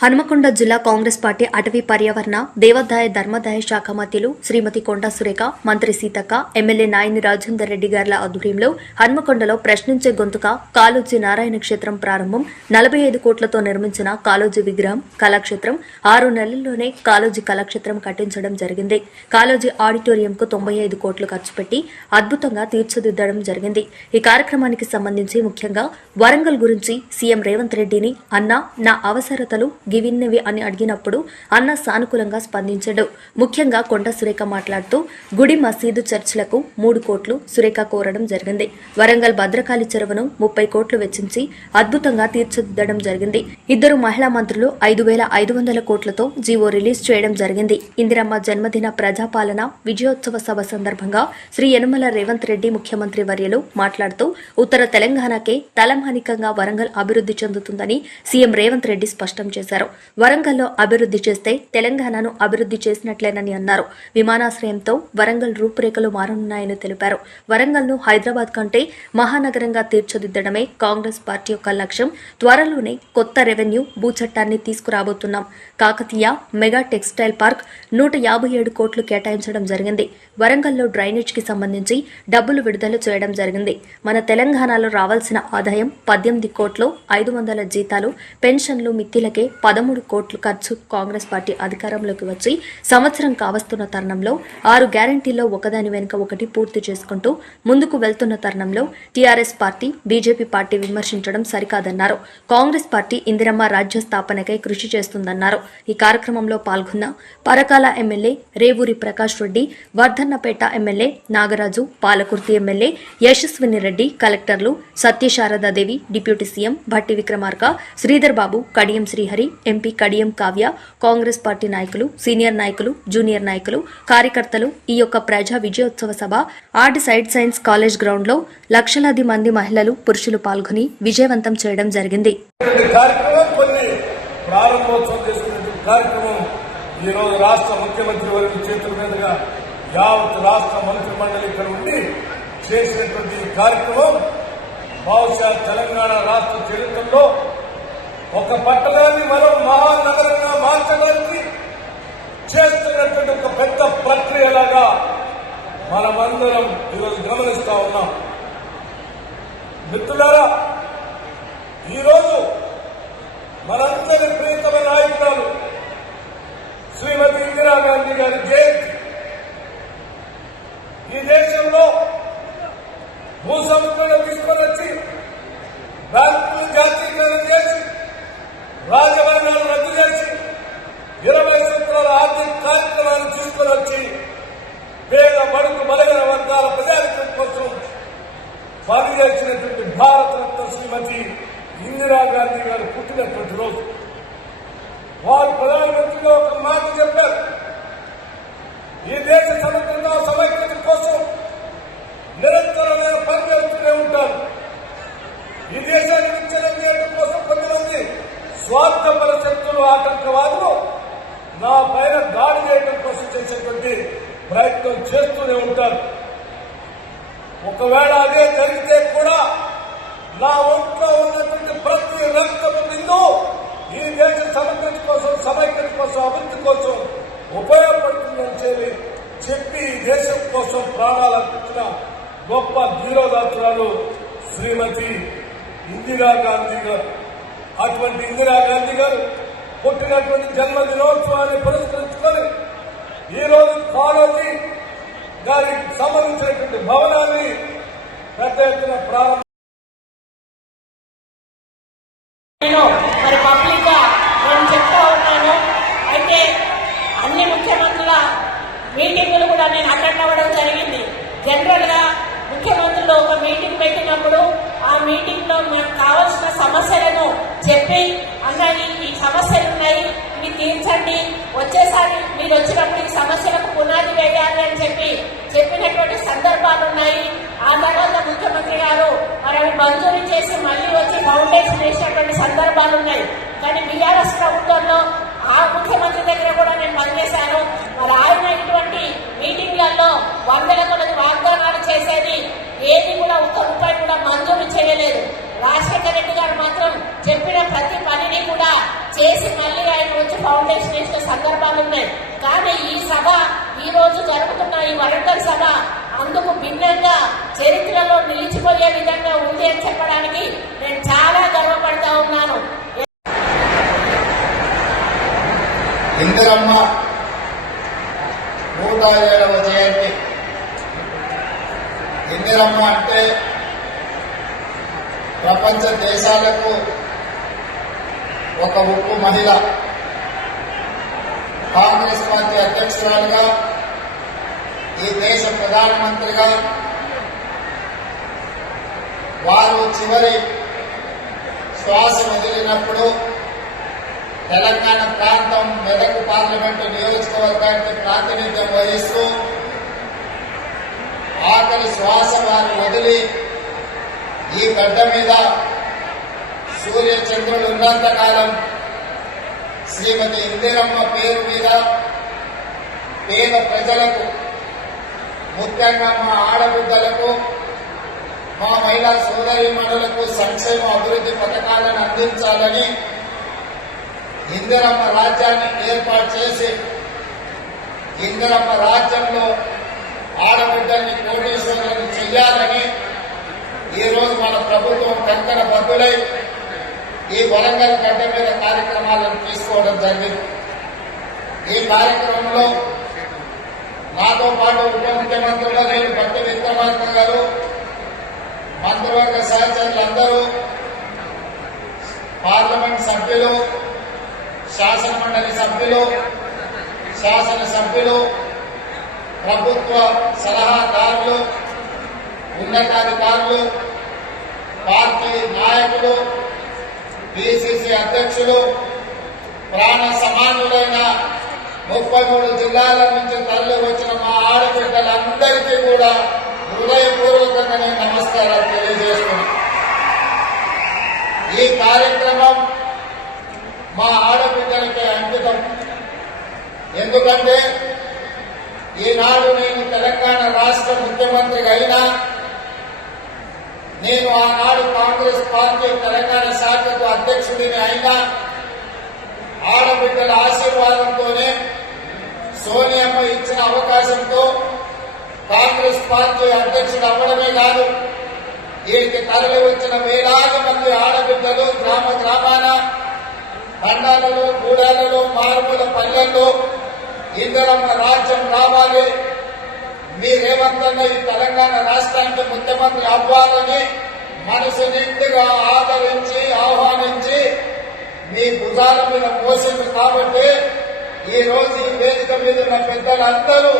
హనుమకొండ జిల్లా కాంగ్రెస్ పార్టీ అటవీ పర్యావరణ దేవాదాయ ధర్మాదాయ శాఖ మంత్రులు శ్రీమతి కొండా సురేఖ మంత్రి సీతక్క ఎమ్మెల్యే నాయని రాజేందర్ రెడ్డి గార్ల ఆధ్వర్యంలో హన్మకొండలో ప్రశ్నించే గొంతుక కాలోజీ నారాయణ క్షేత్రం ప్రారంభం నలభై ఐదు కోట్లతో నిర్మించిన కాళోజీ విగ్రహం కళాక్షేత్రం ఆరు నెలల్లోనే కాళోజీ కళాక్షేత్రం కట్టించడం జరిగింది. కాలోజీ ఆడిటోరియంకు తొంభై ఐదు కోట్లు ఖర్చు పెట్టి అద్భుతంగా తీర్చిదిద్దడం జరిగింది. ఈ కార్యక్రమానికి సంబంధించి ముఖ్యంగా వరంగల్ గురించి సీఎం రేవంత్ రెడ్డిని అన్న నా అవసరతలు గివిన్నవి అని అడిగినప్పుడు అన్న సానుకూలంగా స్పందించడు. ముఖ్యంగా కొండ సురేఖ మాట్లాడుతూ గుడి మసీదు చర్చిలకు మూడు కోట్లు సురేఖ కోరడం జరిగింది. వరంగల్ భద్రకాళి చెరువును ముప్పై కోట్లు వెచ్చించి అద్భుతంగా తీర్చిదిద్దడం జరిగింది. ఇద్దరు మహిళా మంత్రులు ఐదు వేల ఐదు వందల కోట్లతో జీవో రిలీజ్ చేయడం జరిగింది. ఇందిరమ్మ జన్మదిన ప్రజాపాలన విజయోత్సవ సభ సందర్భంగా శ్రీ యనమల రేవంత్ రెడ్డి ముఖ్యమంత్రి వర్యులు మాట్లాడుతూ ఉత్తర తెలంగాణకే తలమానికంగా వరంగల్ అభివృద్ధి చెందుతుందని సీఎం రేవంత్ రెడ్డి స్పష్టం చేశారు. వరంగల్లో అభివృద్ధి చేస్తే తెలంగాణను అభివృద్ధి చేసినట్లేనని అన్నారు. విమానాశ్రయంతో వరంగల్ రూపురేఖలు మారనున్నాయని తెలిపారు. వరంగల్ను హైదరాబాద్ కంటే మహానగరంగా తీర్చిదిద్దడమే కాంగ్రెస్ పార్టీ యొక్క లక్ష్యం. త్వరలోనే కొత్త రెవెన్యూ భూచట్టాన్ని తీసుకురాబోతున్నాం. కాకతీయ మెగా టెక్స్టైల్ పార్క్ నూట యాభై ఏడు కోట్లు కేటాయించడం జరిగింది. వరంగల్లో డ్రైనేజ్కి సంబంధించి డబ్బులు విడుదల చేయడం జరిగింది. మన తెలంగాణలో రావాల్సిన ఆదాయం పద్దెనిమిది కోట్లు ఐదు వందల జీతాలు పెన్షన్లు మిత్తిలకే పదమూడు కోట్లు ఖర్చు కాంగ్రెస్ పార్టీ అధికారంలోకి వచ్చి సంవత్సరం కావస్తున్న తరుణంలో ఆరు గ్యారంటీల్లో ఒకదాని వెనుక ఒకటి పూర్తి చేసుకుంటూ ముందుకు వెళ్తున్న తరుణంలో టీఆర్ఎస్ పార్టీ బీజేపీ పార్టీ విమర్శించడం సరికాదన్నారు. కాంగ్రెస్ పార్టీ ఇందిరమ్మ రాజ్య స్థాపనకై కృషి చేస్తుందన్నారు. ఈ కార్యక్రమంలో పాల్గొన్న Parakala MLA Revuri Prakash Reddy Wardhannapet MLA Nagaraju Palakurthi MLA Yashaswini Reddy కలెక్టర్లు Satya Sharada Devi deputy CM Bhatti Vikramarka Sridhar Babu Kadiyam Srihari MP Kadiyam Kavya Congress party నాయకులు senior నాయకులు junior నాయకులు కార్యకర్తలు ఈ యొక్క ప్రజా విజయోత్సవ సభ ఆర్ట్ సైడ్ సైన్స్ కాలేజ్ గ్రౌండ్లో లక్షలాది మంది మహిళలు పురుషులు పాల్గొని విజయవంతం చేయడం జరిగింది. ఇటువంటి రాష్ట్ర ముఖ్యమంత్రి వారి చేతుల మీదుగా యావత్ రాష్ట్ర మంత్రి మండలి ఇక్కడ ఉండి చేసినటువంటి కార్యక్రమం బహుశా తెలంగాణ రాష్ట్ర చరిత్రలో ఒక పట్టణాన్ని మరో మహానగరంగా మార్చడానికి చేస్తున్నటువంటి ఒక పెద్ద ప్రక్రియలాగా మనమందరం ఈరోజు గమనిస్తా ఉన్నాం. మిత్రులారా ఈరోజు మనందరి ప్రియతమ నాయకురాలు శ్రీమతి ఇందిరాగాంధీ గారి జయంతి గొప్ప ధీరోదాత్రాలు శ్రీమతి ఇందిరాగాంధీ గారు. అటువంటి ఇందిరాగాంధీ గారు పుట్టినటువంటి జన్మదినోత్సవాన్ని పురస్కరించుకొని ఈ రోజు కాలేజీ గారికి సంబంధించినటువంటి భవనాన్ని పెద్ద ఎత్తున ప్రారంభ నేను మరి పబ్లిక్గా నేను చెప్తా ఉన్నాను అయితే అన్ని ముఖ్యమంత్రుల మీటింగులు కూడా నేను అటెండ్ అవ్వడం జరిగింది జనరల్గా ముఖ్యమంత్రులు ఒక మీటింగ్ పెట్టినప్పుడు ఆ మీటింగ్లో మనకు కావాల్సిన సమస్యలను చెప్పి అన్నది ఈ సమస్యలు ఉన్నాయి ఇవి తీర్చండి. వచ్చేసారి మీరు వచ్చినప్పుడు ఈ సమస్యలకు పునాది వేయాలి అని చెప్పి చెప్పినటువంటి సందర్భాలు ఉన్నాయి. ఆ తర్వాత ముఖ్యమంత్రి గారు మరి అవి మంజూరు చేసి మళ్ళీ వచ్చి ఫౌండేషన్ వేసినటువంటి సందర్భాలు ఉన్నాయి. కానీ బీఆర్ఎస్ ప్రభుత్వంలో ఆ ముఖ్యమంత్రి దగ్గర కూడా నేను పనిచేశాను. మరి ఆయన ఇటువంటి మీటింగ్లలో వందల కొలది వాగ్దానాలు చేసేది ఏది కూడా ఒక్క రూపాయి కూడా మంజూరు చేయలేదు. రాజశేఖర రెడ్డి గారు మాత్రం చెప్పిన ప్రతి పనిని కూడా చేసి మళ్ళీ ఆయన వచ్చి ఫౌండేషన్ వేసిన సందర్భాలు ఉన్నాయి. కానీ ఈ సభ ఈ రోజు జరుగుతున్న ఈ వరంగల్ సభ అందుకు భిన్నంగా చరిత్రలో నిలిచిపోయే విధంగా ఉంది అని చెప్పడానికి నేను చాలా గర్వపడతా ఉన్నాను. ఇందిరమ్మ నూట ఏడవ జయంతి. ఇందిరమ్మ అంటే ప్రపంచ దేశాలకు ఒక ఉప్పు మహిళ. కాంగ్రెస్ పార్టీ అధ్యక్షురాలుగా ఈ దేశ ప్రధానమంత్రిగా వారు చివరి శ్వాస వదిలినప్పుడు తెలంగాణ ప్రాంతం మెదక్ పార్లమెంటు నియోజకవర్గానికి ప్రాతినిధ్యం వహిస్తూ ఆఖరి శ్వాస వారు వదిలి ఈ గడ్డ మీద సూర్య చంద్రులు ఉన్నంత కాలం శ్రీమతి ఇందిరమ్మ పేరు మీద పేద ప్రజలకు ముఖ్యంగా మా ఆడబిడ్డలకు మా మహిళా సోదరి సోదరిమణులకు సంక్షేమ అభివృద్ధి పథకాలను అందించాలని ఇందిరమ్మ రాజ్యాన్ని ఏర్పాటు చేసి ఇందిరమ్మ రాజ్యంలో ఆడబిడ్డల్ని కోటేశ్వరులను చెయ్యాలని ఈ రోజు మన ప్రభుత్వం కంకర బద్దులై ఈ వరంగల్ గడ్డ మీద కార్యక్రమాలను తీసుకోవడం జరిగింది. ఈ కార్యక్రమంలో నాతో పాటు ఉప ముఖ్యమంత్రులు నేను భక్తి విక్రమార్క గారు మంత్రివర్గ సహచరులందరూ పార్లమెంట్ సభ్యులు శాసన మండలి సభ్యులు శాసన సభ్యులు ప్రభుత్వ సలహాదారులు ఉన్నతాధికారులు పార్టీ నాయకులు పిసిసి అధ్యక్షులు ప్రాణ సమానులైన ముప్పై మూడు జిల్లాల నుంచి తరలి వచ్చిన మా ఆడబిడ్డలందరికీ కూడా హృదయపూర్వకంగా నేను నమస్కారాలు తెలియజేస్తున్నాను ఈ కార్యక్రమం మా ఆడబిడ్డలకే అంకితం. ఎందుకంటే ఈనాడు నేను తెలంగాణ రాష్ట్ర ముఖ్యమంత్రిగా అయినా నేను ఆనాడు కాంగ్రెస్ పార్టీ తెలంగాణ శాఖకు అధ్యక్షుడిని అయినా ఆడబిడ్డల ఆశీర్వాదంతోనే సోనియమ్మ ఇచ్చిన అవకాశంతో కాంగ్రెస్ పార్టీ అధ్యక్షుడు అవ్వడమే కాదు వీరికి తరలి వచ్చిన వేలాది మంది ఆడబిడ్డలు గ్రామ గ్రామాన పండాలలో గూడాలలో మారుమూల పల్లెల్లో ఇందరమ్మ రాజ్యం రావాలి. మీ ఈ తెలంగాణ రాష్ట్రానికి ముఖ్యమంత్రి అవ్వాలని మనసు నిండుగా ఆదరించి ఆహ్వానించి మీ భుజాల మీద పోసింది కాబట్టి ఈ రోజు ఈ వేదిక మీద ఉన్న పెద్దలందరూ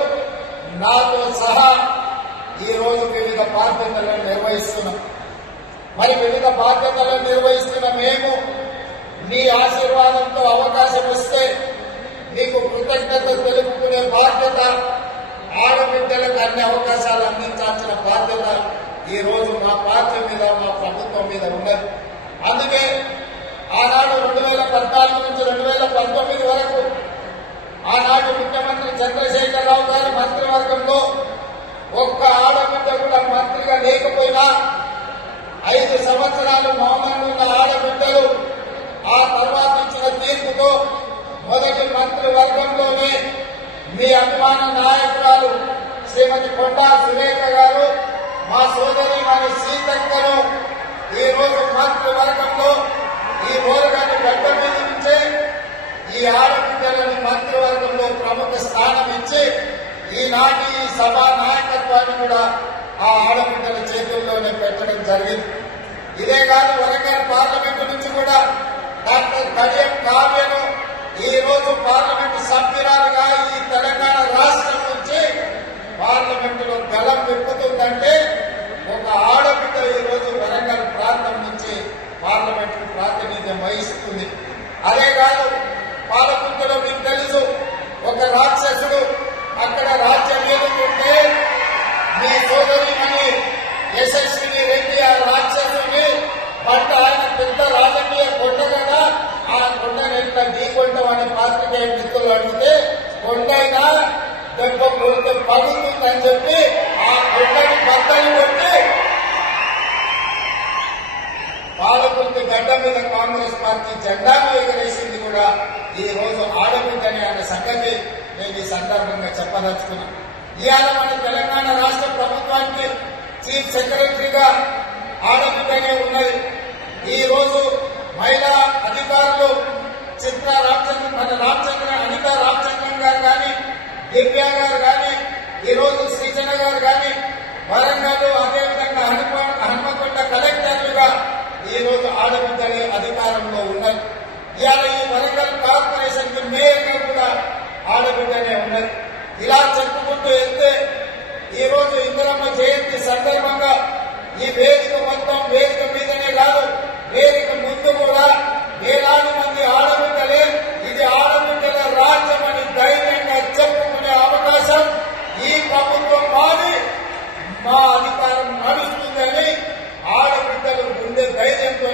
నాతో సహా ఈ రోజు వివిధ బాధ్యతలను నిర్వహిస్తున్నాం. మరి వివిధ బాధ్యతలను నిర్వహిస్తున్న మేము మీ ఆశీర్వాదంతో అవకాశం వస్తే నీకు కృతజ్ఞత తెలుపుకునే బాధ్యత ఆడబిడ్డలకు అన్ని అవకాశాలు అందించాల్సిన బాధ్యత ఈ రోజు మా పార్టీ మీద మా ప్రభుత్వం మీద ఉన్నది. అందుకే ఆనాడు రెండు వేల పద్నాలుగు నుంచి రెండు వేల పంతొమ్మిది వరకు ఆనాడు ముఖ్యమంత్రి చంద్రశేఖరరావు గారి మంత్రివర్గంలో ఒక్క ఆడబిడ్డ కూడా మంత్రిగా లేకపోయినా ఐదు సంవత్సరాలు మౌనంగా ఉన్న ఆడబిడ్డలు ఆ తర్వాత ఇచ్చిన తీర్పుతో మొదటి మంత్రివర్గంలోనే మీ అభిమాన నాయకురాలు శ్రీమతి కొండా సురేఖ గారు మా సోదరి మరి సీతక్కను ఈ రోజు మంత్రివర్గంలో ఈ రోజుగాని గడ్డ మీద నుంచే ఈ ఆడబిడ్డలను మంత్రివర్గంలో ప్రముఖ స్థానం ఇచ్చి ఈనాటి ఈ సభా నాయకత్వాన్ని కూడా ఆ ఆడబిడ్డల చేతుల్లోనే పెట్టడం జరిగింది. ఇదే కాదు వరంగల్ పార్లమెంటు నుంచి కూడా డాక్టర్ కడియం కావ్యను ఈ రోజు పార్లమెంటు సభ్యురాలుగా ఈ తెలంగాణ రాష్ట్రం నుంచి పార్లమెంటులో గలం విప్పుతుందంటే ఒక ఆడబిడ్డ ఈ రోజు వరంగల్ ప్రాంతం నుంచి పార్లమెంటు ప్రాతినిధ్యం వహిస్తుంది. అదే కాదు పాలకుంటలో మీకు తెలుసు ఒక రాక్షసుడు అక్కడ రాజ్యం ఏలుకుంటే మీ సోదరిమణి యశస్విని రెడ్డి ఆ రాక్షసుని పంట ఆయన పెద్ద రాజకీయ కొండ కదా ఆ కొండను ఎట్లా ఢీకొంటామని పాత్రికేయ మిత్రులు అడిగితే కొండైనా దెబ్బ పగులుతుందని చెప్పి ఆ కొండని బద్దలు కొట్టి గడ్డ మీద కాంగ్రెస్ పార్టీ జెండాను ఎగరేసింది కూడా ఈ రోజు ఆడబిడ్డనే అనే సంగతి నేను ఈ సందర్భంగా చెప్పదలుచుకున్నాను ఇవాళ మన తెలంగాణ రాష్ట్ర ప్రభుత్వానికి చీఫ్ సెక్రటరీగా ఆడబిడ్డనే ఉన్నది. ఈ రోజు మహిళా అధికారులు చిత్ర రామచంద్ర మన రామచంద్ర అనిత రామచంద్రన్ గారు కానీ దివ్య గారు కానీ ఈ రోజు సృజన గారు కానీ వరంగల్ అదే యొక్క ఆడబిడ్డలే అధికారంలో ఉన్నది. ఇవాళ ఈ వరంగల్ కార్పొరేషన్కి మేయర్గా కూడా ఆడబిడ్డనే ఉన్నది. ఇలా చెప్పుకుంటూ వెళ్తే ఈ రోజు ఇంద్రమ్మ జయంతి సందర్భంగా ఈ వేదిక మొత్తం వేదిక మీదనే కాదు వేదిక ముందు కూడా వేలాది మంది ఆడబిడ్డలే ఇది ఆడబిడ్డల రాజ్యం అని ధైర్యంగా చెప్పుకునే అవకాశం ఈ ప్రభుత్వం మాది. మా అధికారం ధైర్యంతో